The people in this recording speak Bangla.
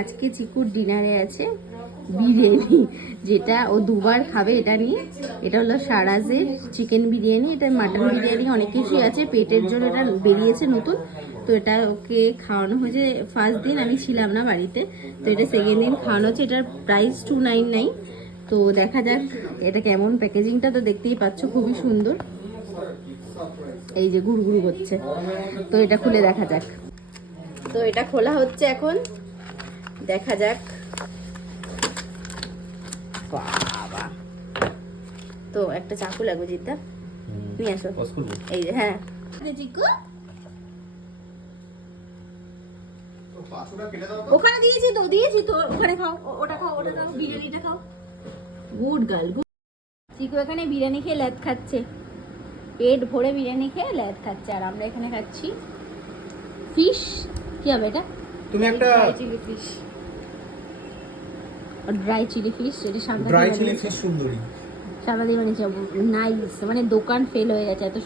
আজকে চিকুর ডিনারে আছে বিরিয়ানি, যেটা ও দুবার খাবে এটা নিয়ে। এটা হলো সারাজের চিকেন বিরিয়ানি, এটা মাটন বিরিয়ানি, অনেক কিছুই আছে। পেটের জন্য এটা বেরিয়েছে নতুন, তো এটা ওকে খাওয়ানো হয়েছে। ফার্স্ট দিন আমি ছিলাম না বাড়িতে, তো এটা সেকেন্ড দিন খাওয়ানো হচ্ছে। এটার প্রাইস 299। তো দেখা যাক এটা কেমন। প্যাকেজিংটা তো দেখতেই পাচ্ছ, খুবই সুন্দর। এই যে গুড়গুড় করছে, তো এটা খুলে দেখা যাক। তো এটা খোলা হচ্ছে এখন, দেখা যাক। বাবা, তো একটা চাকু লাগবে জিদ্দা, নিয়ে আসো। এই যে হ্যাঁ চিকু, ওখানে দিয়েছি তো, দিয়েছি তো, ওখানে খাও, ওটা খাও, ওটা খাও, বিরিয়ানিটা খাও। Good girl, good. চিকু এখানে বিরিয়ানি খেয়ে ল্যাদ খাচ্ছে, পেট ভরে বিরিয়ানি খেয়ে ল্যাদ খাচ্ছে। আর আমরা এখানে খাচ্ছি ফিশ। কি হবে এটা? তুমি একটা chilli fish, dry chilli fish. এটা ড্রাই চিলি ফিশ সুন্দরী সারা দিয়ে বানিয়েছে, নাইস। মানে দোকান ফেল হয়ে গেছে এত